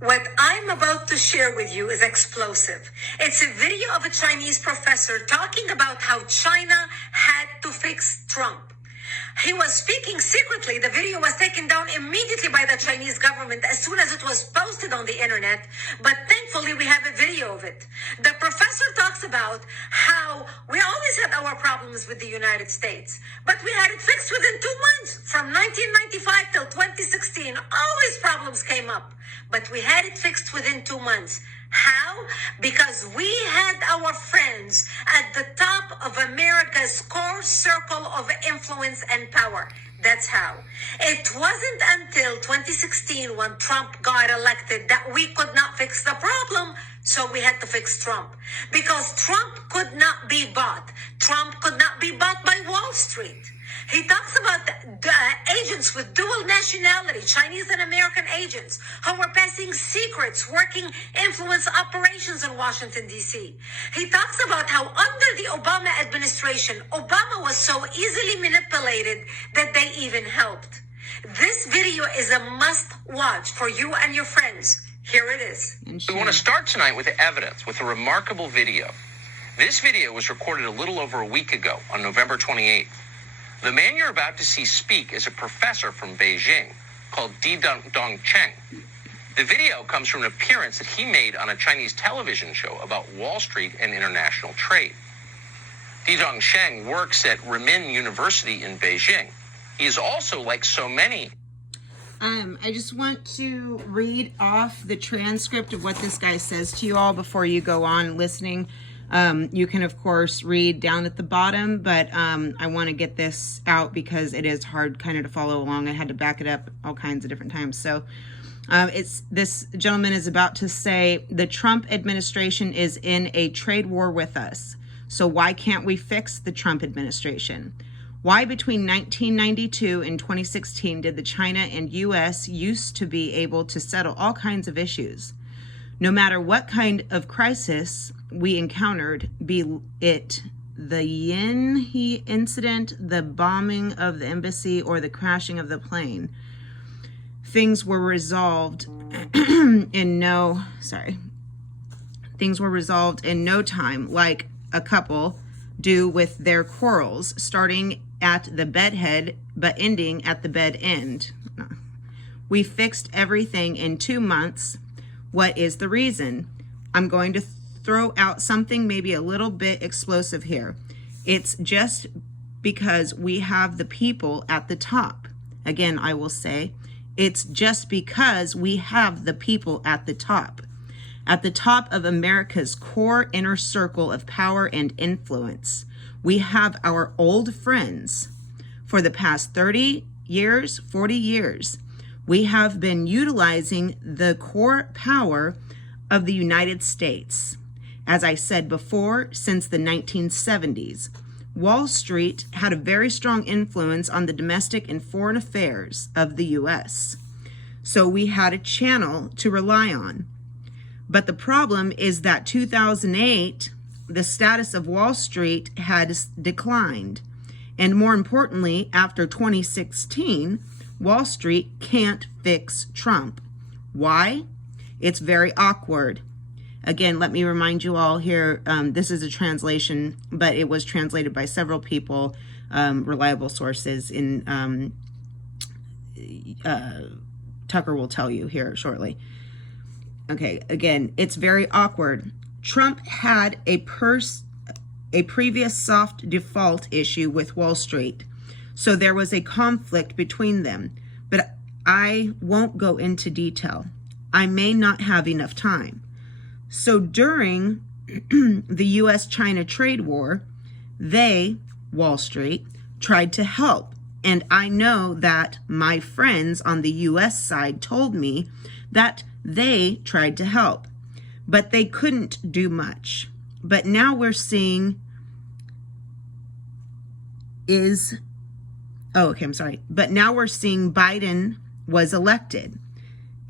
What I'm about to share with you is explosive. It's a video of a Chinese professor talking about how China had to fix Trump. He was speaking secretly. The video was taken down immediately by the Chinese government as soon as it was posted on the internet. But thankfully, we have a video of it. The professor talks about how we always had our problems with the United States, but we had it fixed within 2 months. From 1995 till 2016, always problems came up, but we had it fixed within 2 months. How? Because we had our friends at the top of America's core circle of influence and power. That's how. It wasn't until 2016 when Trump got elected that we could not fix the problem. So we had to fix Trump. Because Trump could not be bought. Trump could not be bought by Wall Street. He talks about the agents with dual nationality, Chinese and American agents, who were passing secrets, working influence operations in Washington, D.C. He talks about how under the Obama administration, Obama was so easily manipulated that they even helped. This video is a must-watch for you and your friends. Here it is. We want to start tonight with evidence, with a remarkable video. This video was recorded a little over a week ago, on November 28th. The man you're about to see speak is a professor from Beijing called Dong Cheng. The video comes from an appearance that he made on a Chinese television show about Wall Street and international trade. Dong Cheng works at Renmin University in Beijing. He is also, like so many... I just want to read off the transcript of what this guy says to you all before you go on listening. You can, of course, read down at the bottom, but I want to get this out because it is hard kind of to follow along. I had to back it up all kinds of different times. So this gentleman is about to say, the Trump administration is in a trade war with us. So why can't we fix the Trump administration? Why between 1992 and 2016 did the China and U.S. used to be able to settle all kinds of issues? No matter what kind of crisis we encountered, be it the Yin incident, the bombing of the embassy, or the crashing of the plane, things were resolved in no time, like a couple do with their quarrels, starting at the bed head but ending at the bed end. We fixed everything in 2 months. What is the reason? I'm going to throw out something maybe a little bit explosive here. It's just because we have the people at the top. Again, I will say, it's just because we have the people at the top of America's core inner circle of power and influence. We have our old friends. For the past 30 years, 40 years, we have been utilizing the core power of the United States. As I said before, since the 1970s, Wall Street had a very strong influence on the domestic and foreign affairs of the U.S. So we had a channel to rely on. But the problem is that 2008, the status of Wall Street had declined. And more importantly, after 2016, Wall Street can't fix Trump. Why? It's very awkward. Again, let me remind you all here, this is a translation, but it was translated by several people, reliable sources in Tucker will tell you here shortly. Okay, again, it's very awkward. Trump had a previous soft default issue with Wall Street, so there was a conflict between them, but I won't go into detail. I may not have enough time. So during the U.S.-China trade war, they, Wall Street, tried to help. And I know that my friends on the U.S. side told me that they tried to help, but they couldn't do much. But now we're seeing But now we're seeing Biden was elected.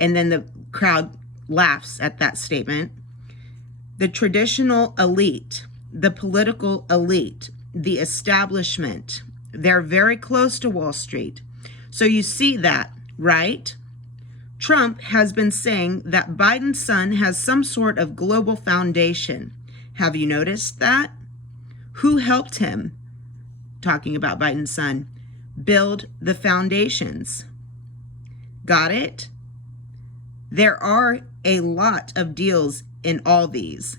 And then the crowd laughs at that statement. The traditional elite, the political elite, the establishment, they're very close to Wall Street. So you see that, right? Trump has been saying that Biden's son has some sort of global foundation. Have you noticed that? Who helped him, talking about Biden's son, build the foundations? Got it? There are a lot of deals in all these.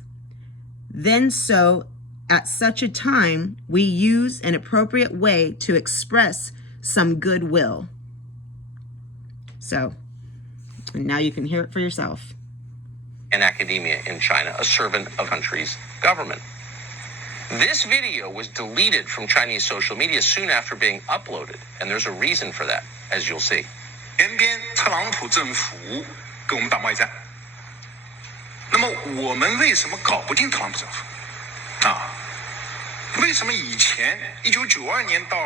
Then so at such a time, we use an appropriate way to express some goodwill. So, and now you can hear it for yourself. And academia in China, a servant of the country's government. This video was deleted from Chinese social media soon after being uploaded, and there's a reason for that, as you'll see. 偏偏特朗普政府跟我们打贸易战，那么我们为什么搞不定特朗普政府啊？为什么以前1992年到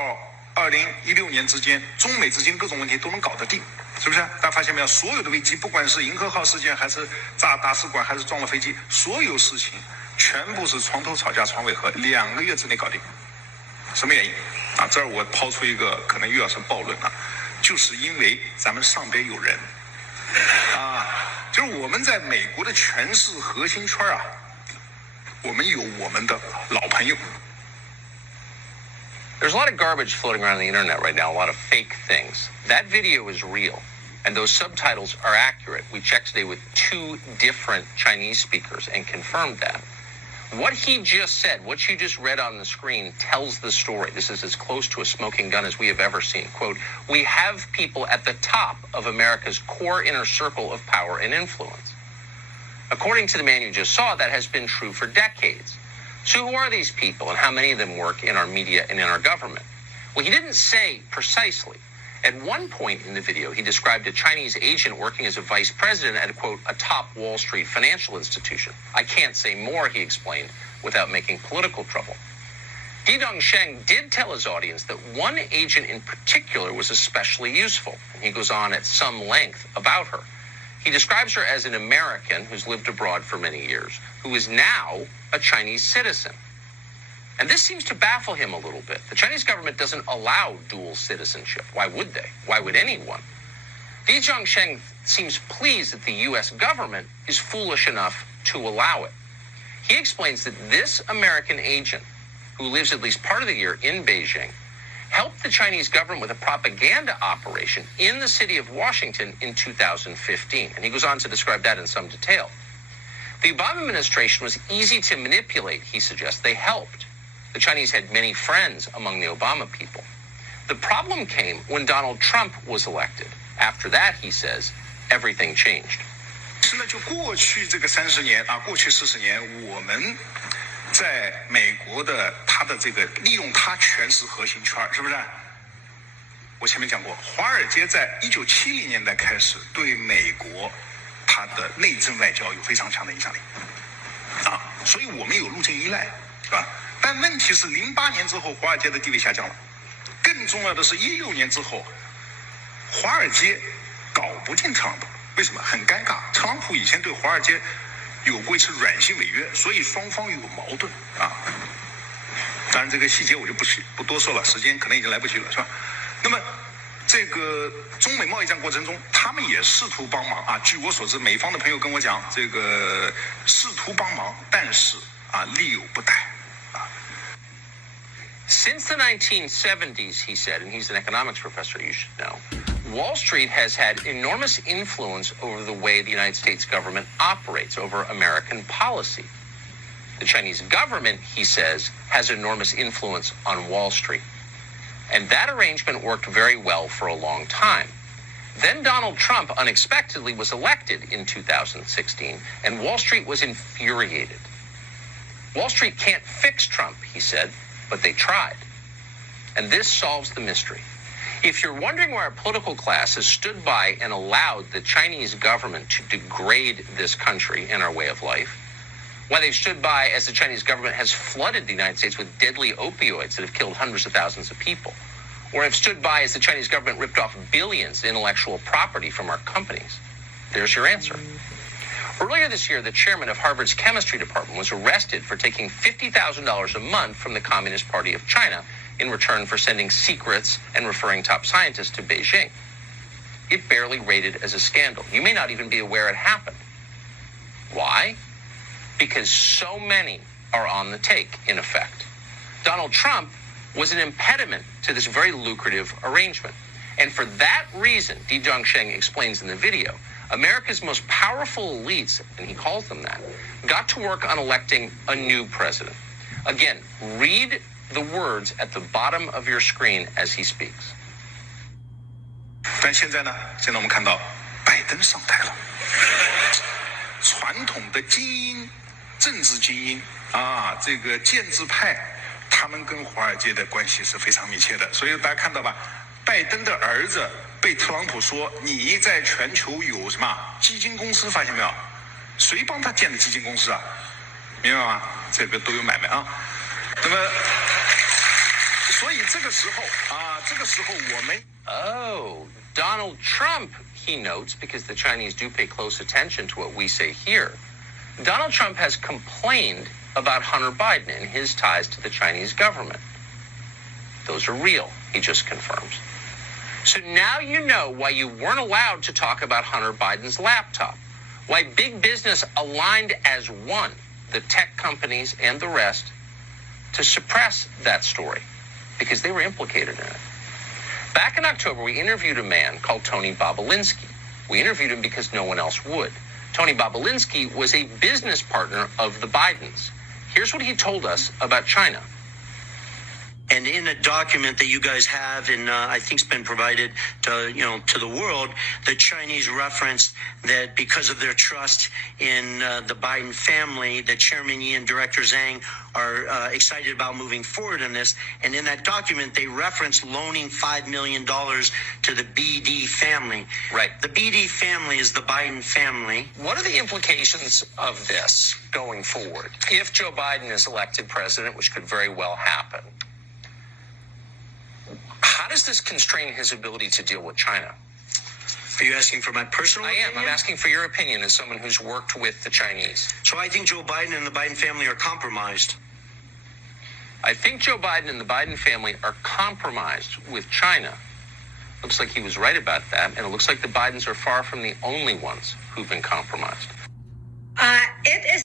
2016年之间，中美之间各种问题都能搞得定？是不是？大家发现没有？所有的危机，不管是银河号事件，还是炸大使馆，还是撞了飞机，所有事情全部是床头吵架床尾和，2个月之内搞定。什么原因啊？这儿我抛出一个可能又要是暴论了，就是因为咱们上边有人啊，就是我们在美国的权势核心圈啊，我们有我们的老朋友。There's a lot of garbage floating around the internet right now, a lot of fake things. That video is real, and those subtitles are accurate. We checked today with 2 different Chinese speakers and confirmed that. What he just said, what you just read on the screen, tells the story. This is as close to a smoking gun as we have ever seen. Quote, we have people at the top of America's core inner circle of power and influence. According to the man you just saw, that has been true for decades. So who are these people and how many of them work in our media and in our government? Well, he didn't say precisely. At one point in the video, he described a Chinese agent working as a vice president at, quote, a top Wall Street financial institution. I can't say more, he explained, without making political trouble. Di Dongsheng did tell his audience that one agent in particular was especially useful, and he goes on at some length about her. He describes her as an American who's lived abroad for many years, who is now a Chinese citizen. And this seems to baffle him a little bit. The Chinese government doesn't allow dual citizenship. Why would they? Why would anyone? Di Zhongsheng seems pleased that the U.S. government is foolish enough to allow it. He explains that this American agent, who lives at least part of the year in Beijing, helped the Chinese government with a propaganda operation in the city of Washington in 2015. And he goes on to describe that in some detail. The Obama administration was easy to manipulate, he suggests. They helped. The Chinese had many friends among the Obama people. The problem came when Donald Trump was elected. After that, he says, everything changed. 是呢，就过去这个30年啊，过去40年，我们在美国的他的这个利用他权势核心圈，是不是？我前面讲过，华尔街在1970年代开始对美国它的内政外交有非常强的影响力啊，所以我们有路径依赖，是吧？但问题是08年之后，华尔街的地位下降了。更重要的是16年之后，华尔街搞不定特朗普，为什么？很尴尬。特朗普以前对华尔街有过一次软性违约，所以双方有矛盾啊。当然这个细节我就不多说了，时间可能已经来不及了，是吧？那么这个中美贸易战过程中，他们也试图帮忙啊。据我所知，美方的朋友跟我讲，这个试图帮忙，但是啊力有不逮啊。Since the 1970s, he said, and he's an economics professor, you should know, Wall Street has had enormous influence over the way the United States government operates, over American policy. The Chinese government, he says, has enormous influence on Wall Street. And that arrangement worked very well for a long time. Then Donald Trump unexpectedly was elected in 2016, and Wall Street was infuriated. Wall Street can't fix Trump, he said, but they tried. And this solves the mystery. If you're wondering why our political class has stood by and allowed the Chinese government to degrade this country and our way of life, why they've stood by as the Chinese government has flooded the United States with deadly opioids that have killed hundreds of thousands of people, or have stood by as the Chinese government ripped off billions in intellectual property from our companies, there's your answer. Earlier this year, the chairman of Harvard's chemistry department was arrested for taking $50,000 a month from the Communist Party of China in return for sending secrets and referring top scientists to Beijing. it barely rated as a scandal. You may not even be aware it happened. Why? Because so many are on the take, in effect. Donald Trump was an impediment to this very lucrative arrangement. And for that reason, Di Zhongsheng explains in the video, America's most powerful elites, and he calls them that, got to work on electing a new president. Again, read the words at the bottom of your screen as he speaks. 但现在呢，现在我们看到拜登上台了，传统的精英、政治精英啊，这个建制派，他们跟华尔街的关系是非常密切的。所以大家看到吧，拜登的儿子被特朗普说你在全球有什么基金公司，发现没有？谁帮他建的基金公司啊？明白吗？这个都有买卖啊。那么，所以这个时候我们。Oh, Donald Trump, he notes, because the Chinese do pay close attention to what we say here. Donald Trump has complained about Hunter Biden and his ties to the Chinese government. Those are real, he just confirms. So now you know why you weren't allowed to talk about Hunter Biden's laptop, why big business aligned as one, the tech companies and the rest, to suppress that story, because they were implicated in it. Back in October, we interviewed a man called Tony Bobolinsky. We interviewed him because no one else would. Tony Bobolinsky was a business partner of the Bidens. Here's what he told us about China. And in a document that you guys have, and I think it's been provided to the world, the Chinese referenced that because of their trust in the Biden family, that Chairman Yi and Director Zhang are excited about moving forward in this. And in that document, they referenced loaning $5 million to the BD family. Right. The BD family is the Biden family. What are the implications of this going forward? If Joe Biden is elected president, which could very well happen, how does this constrain his ability to deal with China? Are you asking for my personal opinion? I am. I'm asking for your opinion as someone who's worked with the Chinese. So I think Joe Biden and the Biden family are compromised. I think Joe Biden and the Biden family are compromised with China. Looks like he was right about that, and it looks like the Bidens are far from the only ones who've been compromised.